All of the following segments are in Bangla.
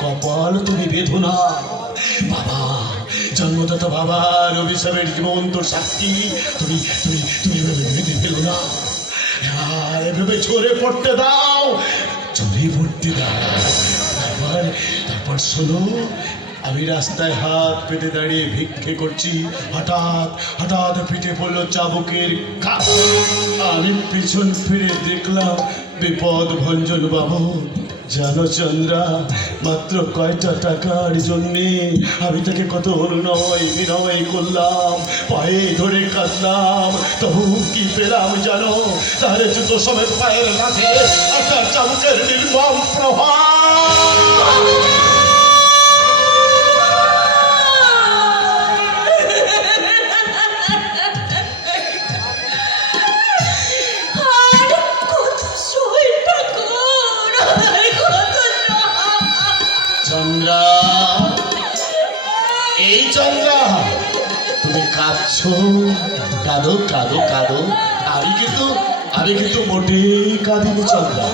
কপাল তুমি বেঁধো না। বাবা, জন্মদাতা বাবার অভিশাপের জীবন্ত সাক্ষী তুমি তুমি তুমি বেঁধে ফেলো না। এভাবে ঝরে পড়তে দাও, ঝরে পড়তে দাও। তারপর শোনো, আমি রাস্তায় হাত পেতে দাঁড়িয়ে ভিক্ষে করছি, হঠাৎ হঠাৎ পিঠে পড়লো চাবুকের ঘা। আমি পিছন ফিরে দেখলাম বিপদ ভঞ্জন বাবু। জানো চন্দ্রা, মাত্র কয়টা টাকার জন্যে আমি তাকে কত অনুনয় বিনয় করলাম, পায়ে ধরে কাঁদলাম, তবু কি পেলাম জানো? তার জুতো সমেত পায়ের মাঝে একটা চাবুকের নির্মম প্রভাব। চন্দ্রা, এই চন্দ্রা, তুমি কাঁদছো? কাঁদো কাঁদো কাঁদো। আমি কিন্তু মোটেই কাঁদিনি চন্দ্রা।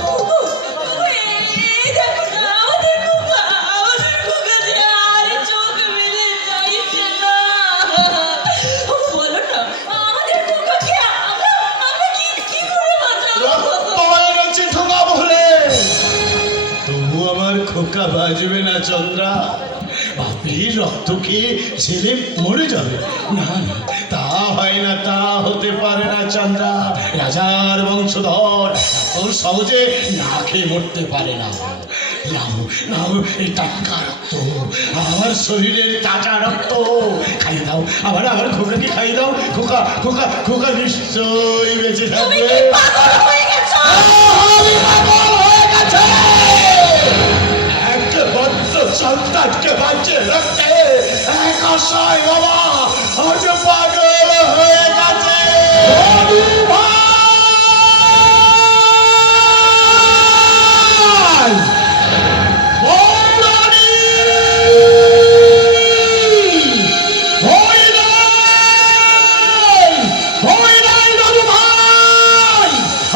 খোকা বাজবে না চন্দ্রা, বাপের রক্তকে ছেলে মরে যাবে না, না তা হয় না, তা হতে পারে না চন্দ্রা। রাজার বংশধর এত সহজে না খেয়ে মরতে পারে না। নাও নাও, এই টাটকা রক্ত, আমার শরীরের তাজা রক্ত খাইয়ে দাও, আমার খোকাকে খাইয়ে দাও। খোকা খোকা খোকা নিশ্চয়ই বেঁচে থাকবে। সন্তানকে বাঁচিয়ে রাখতে এক আশায় বাবা আজ পাগল হয়ে গেছে।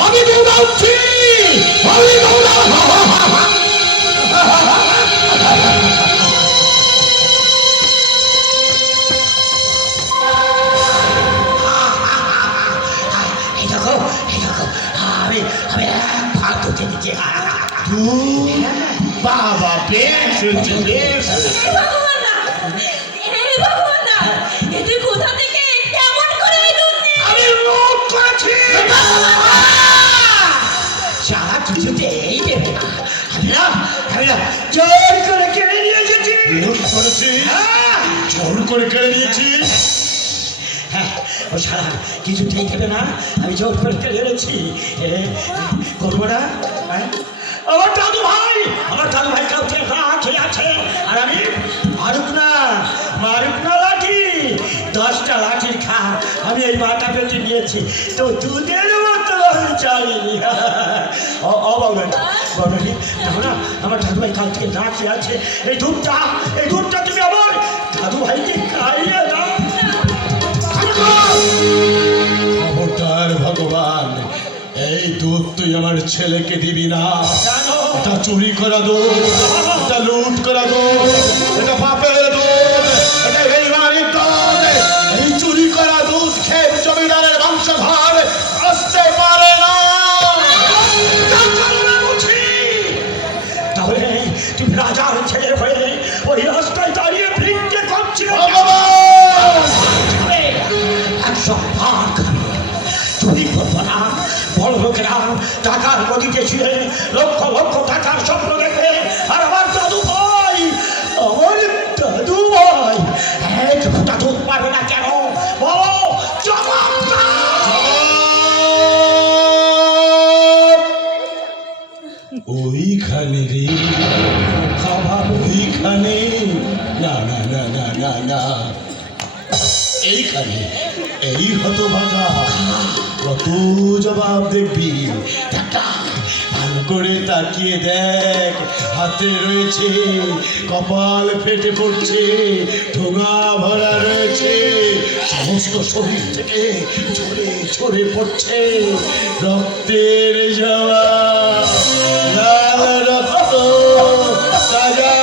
আমি দৌড়াচ্ছি, আমি বাবা বেশ বেশ। এতে কোথা থেকে কেমন করে আমি লোক করেছি, সারা কিছুতেই দেবে না। আমি না জোর করে কেড়ে নিয়ে এসেছি। লোক করেছি, জোর করে কেড়ে নিয়েছি। হ্যাঁ, ও সারা কিছুতেই দেবে না, আমি জোর করে কেড়ে এনেছি। করবো না? আমার দাদু ভাই কাউকে খেয়ে আছে, আর আমি মারুক না লাঠি, 10টা লাঠির খা আমি এই মাথা পেতে নিয়েছি, তো দুধের মতো চাইনি। বলি দেখো না, আমার দাদু ভাই কাল থেকে না খেয়ে আছে, এই দুধটা তুমি আমার দাদু ভাইকে খাইয়ে দাও। খবরদার ভগবান, এই দুধ তুই আমার ছেলেকে দিবি না। এটা চুরি করা দুধ, এটা লুট করা দুধ, এটা পাপের দুধ, এটা বেঈমানির দুধ। এই চুরি করা দুধ খেয়ে জমিদারের বংশধর আসতে পারে না। তাহলে তুমি রাজার ছেলে হয়ে ওই রাস্তায় দাঁড়িয়ে ভিক্ষে করছিল। চুরি করবো না, বড় লোকেরা টাকার গদিতে ছিঁড়ে লক্ষ লক্ষ টাকার স্বপ্ন দেখে, আর আমার দাদু ভাই এক ফোঁটা দুধ পাবে না কেন? বলো, ওইখানে রে, ওইখানে না না না না না না, এইখানে এই হতভাগা কত জবাব দেখবি। ভালো করে তাকিয়ে দেখ, হাতে রয়েছে, কপাল ফেটে পড়ছে, ঠোঙা ভরা রয়েছে, সমস্ত শরীর থেকে ঝরে ঝরে পড়ছে রক্তের জবাব, লাল রক্ত, তাজা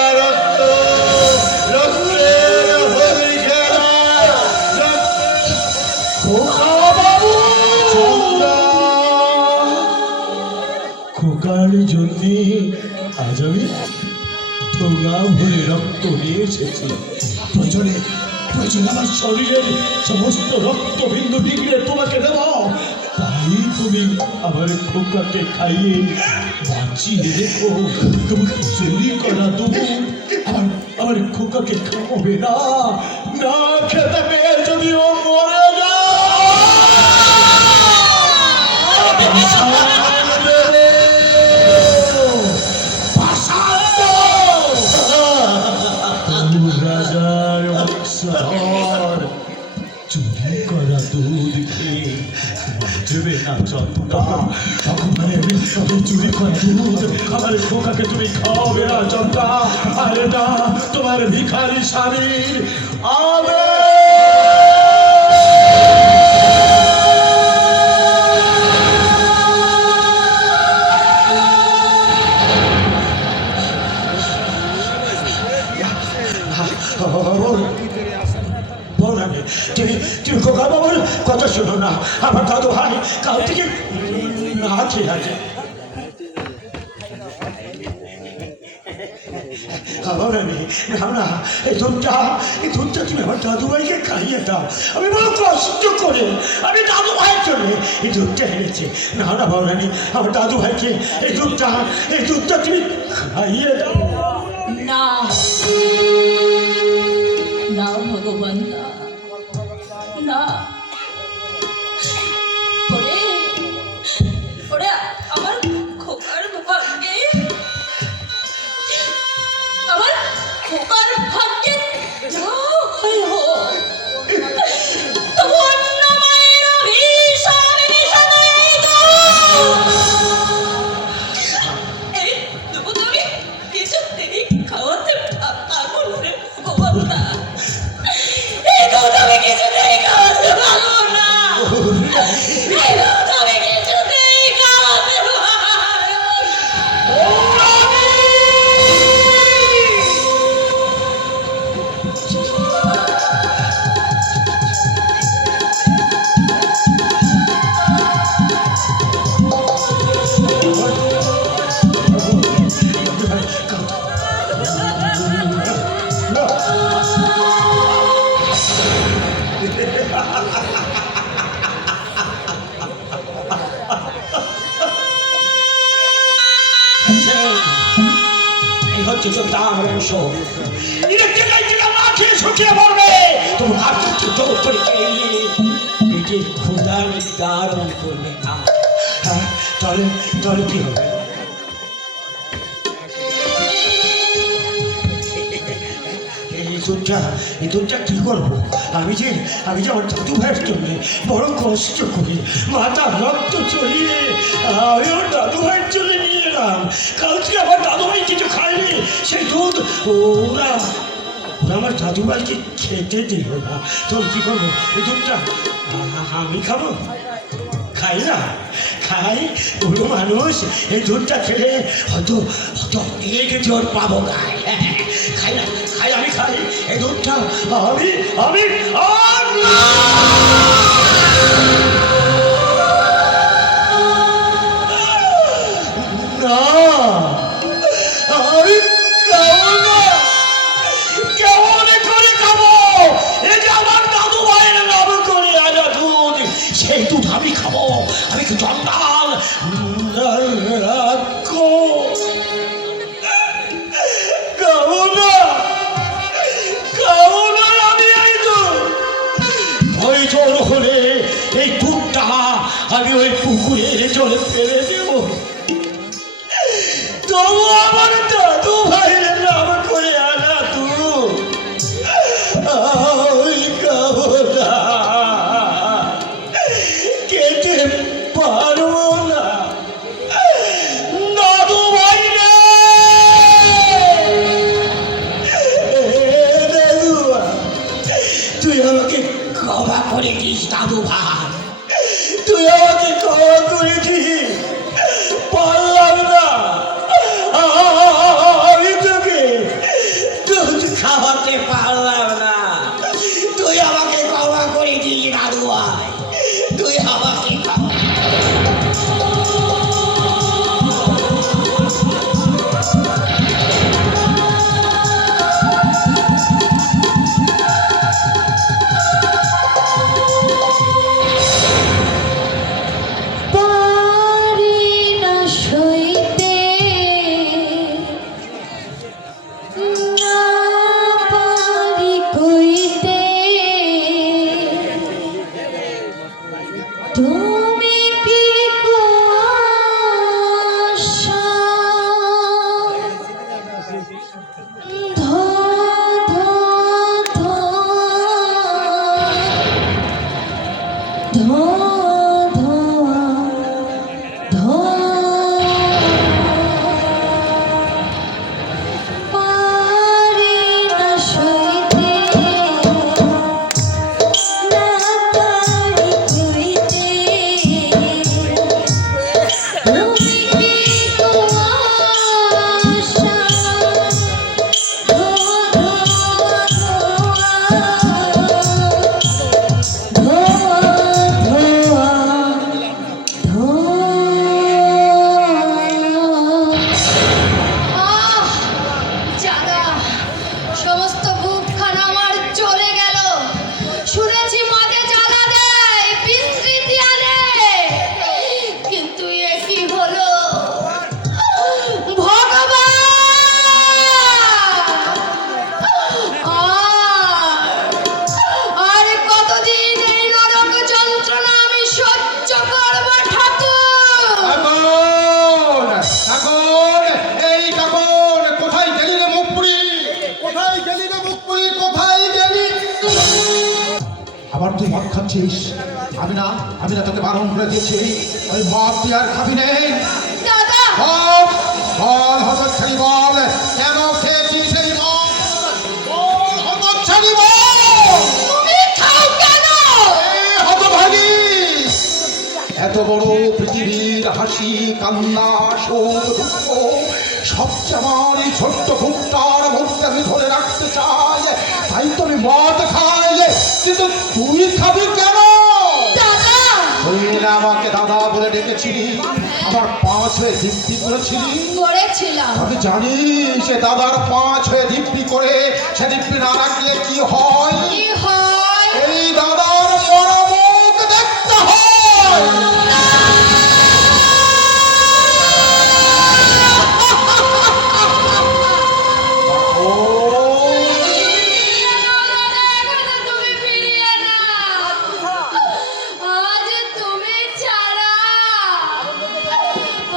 তোমার জন্যে আজ আমি ঠোঙা ভরে রক্ত নিয়ে এসেছি। প্রয়োজনে প্রয়োজনে আমার শরীরের সমস্ত রক্তবিন্দু ডিগিয়ে তোমাকে দেব। তাই তুমি আমার খোকাকে খাইয়ে বাঁচিয়ে রেখো। তোমাকে চুরি করা দেবো, আমার খোকাকে খাওয়াবে না। না খেতে পেয়ে যদিও মরে রাজার বংশধর চুরি করা দুধ খেয়ে দেবে না চন্দ্রা। চুরি করা দুধ আমার খোকাকে তুমি খাওয়াবে না চন্দ্রা। আরে না, তোমার ভিখারি স্বামীর আবে তুমি খোকা বাবুর কথা শোনো না। আমার দাদু ভাই কাল থেকে না খেয়ে আছে। না, এই দুধটা তুমি আমার দাদু ভাইকে খাইয়ে দাও। আমি বড় কষ্ট করে আমি দাদু ভাইয়ের জন্য এই দুধটা এনেছি। না না বাবুরানি, আমার দাদু ভাইকে এই দুধটা তুমি খাইয়ে দাও। না না ভগবান, না না। ওরে আমার খোকার ভাগ্যে, আমার খোকার ভাগ্যে যা হয় হোক, তবু অন্য মায়ের অভিশাপে মিশানো এই দুধ আমি কিছুতেই খাওয়াতে পারবো না ভগবান। না, এই দুধ আমি কিছুতেই খাওয়াতে পারবো না। এই দুধ আমি কিছুতেই খাওয়াতে পারবো এই হচ্ছে চোদ্দার অংশ। না খেয়ে শুকিয়ে পড়বে। তুমি ভাবছো জোর করে পেটের ক্ষুদার নির্ধারণ করবে না। হ্যাঁ, তাহলে কি হবে? এই দুধটা কি করবো? আমি যে আমার দাদু ভাইয়ের জন্য বড় কষ্ট করি, মাথার রক্ত চড়িয়ে আমি আমার দাদু ভাইয়ের জন্য নিয়ে এলাম। কালকে আমার দাদু ভাই কিছু খায়নি, সেই দুধ ওরা আমার দাদু ভাইকে খেতে দিল না। তোর কি করবো? এই দুধটা আমি খাবো? খাই না, খাই। বুড়ো মানুষ এই দুধটা খেলে হয়তো অনেক জোর পাবো গায়ে। খাই না, খাই, আমি খাই এই দুধটা। আমি খাবো না। কেমন করে খাবো? এই যে আমার দাদু ভাইয়ের নাম করে আনা দুধ, সেই দুধ আমি খাবো? আমি কি জঞ্জাল রাখো? খাবো না, আমি এই দুধ। প্রয়োজন হলে এই দুধটা আমি ওই পুকুরের জলে ফেলে দেব। তবু আমার দাদু ভাইয়ের নাম করে আনা দুধ আমি খাবো না, খেতে পারবো না। দাদু ভাই রে, দাদু তুই আমাকে ক্ষমা করে দিস। দাদু ভাই, তুই আমাকে ক্ষমা করে দিস। পারলাম না, মদ খাচ্ছিস? আমি না তোকে বারণ করে দিয়েছি ওই মদ তুই আর খাবি নেই। দাদা বল বল হতচ্ছাড়ি বল, কেন খেয়েছিস এই মদ? বল হতচ্ছাড়ি বল। তুমি খাও কেন? এই হতভাগী, এত বড় পৃথিবীর হাসি কান্না শোক দুঃখ সবচেয়ে আমার এই ছোট্ট ভুট্টার মধ্যে আমি ধরে রাখতে চাই, তাই তো আমি মদ খাই। কিন্তু তুই খাবি কেন? দাদা তুই না আমাকে দাদা বলে ডেকেছিলি, আমার 5 হয়ে দিব্যি করেছিলি। করেছিলাম। আমি জানি সে দাদার 5 হয়ে দিব্যি করে সে দিব্যি না রাখলে কি হয়। কি হয়? এই দাদার মরমুখ দেখতে হয়। তুমি ফিরিয়ে নাও। আজ তুমি ছাড়া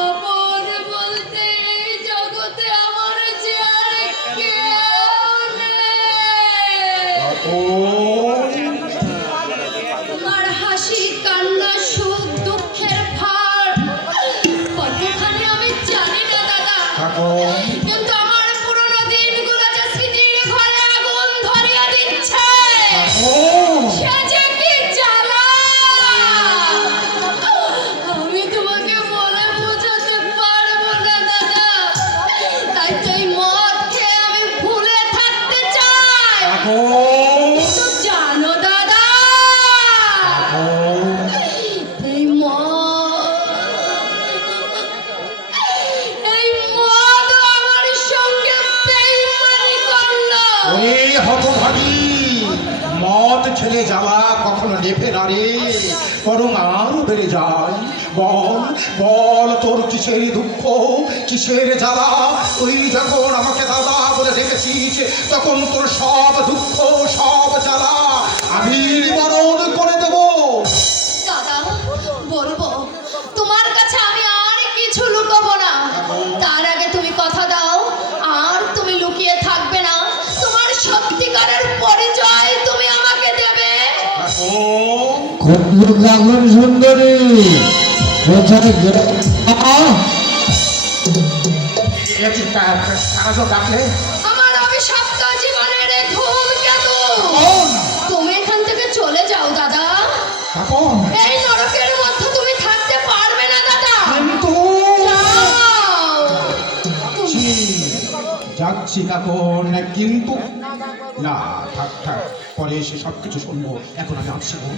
আপন বলতে এই জগতে আমার যে আর কেউ নেই। তোমার হাসি কান্না সুখ দুঃখের ভার কতখানি আমি জানি না দাদা, কিন্তু আমার পুরনো দিনগুলো যে স্মৃতির ঘরে আগুন ধরিয়ে দিচ্ছে। সে যে কি জ্বালা আমি তোমাকে বলে বোঝাতে পারবো না দাদা, তাই তো এই মদ খেয়ে আমি ভুলে থাকতে চাই। কিন্তু জানো দাদা, এই মদ আমার সঙ্গে বেঈমানি করলো। এই হতভাগী, মদ খেলে যাওয়া কখনো নেভে না রে, বরং আরো বেড়ে যায়। বল বল তোর কিসের দুঃখ কিসের জ্বালা? তুই যখন আমাকে দাদা বলে ডেকেছিস তখন তোর সব দুঃখ সব জ্বালা আমি নিবারণ করে দেব। দাদা বলবো তোমার কাছে আমি আর কিছু লুকাবো না, তার আগে তুমি কথা দাও আর তুমি লুকিয়ে থাকবে না, তোমার সত্যিকারের পরিচয় তুমি আমাকে দেবে। গাঙ্গন সুন্দরী কোথায় ডাকলে আমার অভিশপ্ত জীবনের এই ধূমকেতু, তুমি এখান থেকে চলে যাও দাদা। কাকন এই নরকের মধ্যে তুমি থাকতে পারবে না দাদা। কিন্তু যাও। যাচ্ছি কাকন, কিন্তু না থাক থাক, পরে এসে সব কিছু শুনবো, এখন আমি আসছি গো।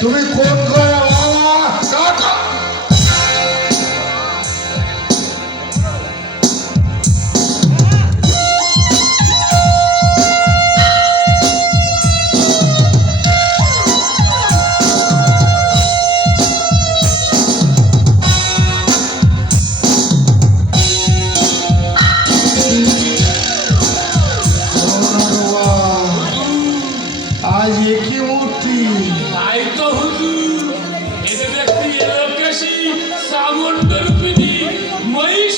তুমি কোন করে বাবা কাকা আজ একই মূর্তি তাই তো হুজুর, এই যে ব্যক্তি এলোকেশী সামন্তরূপিণী মহিষ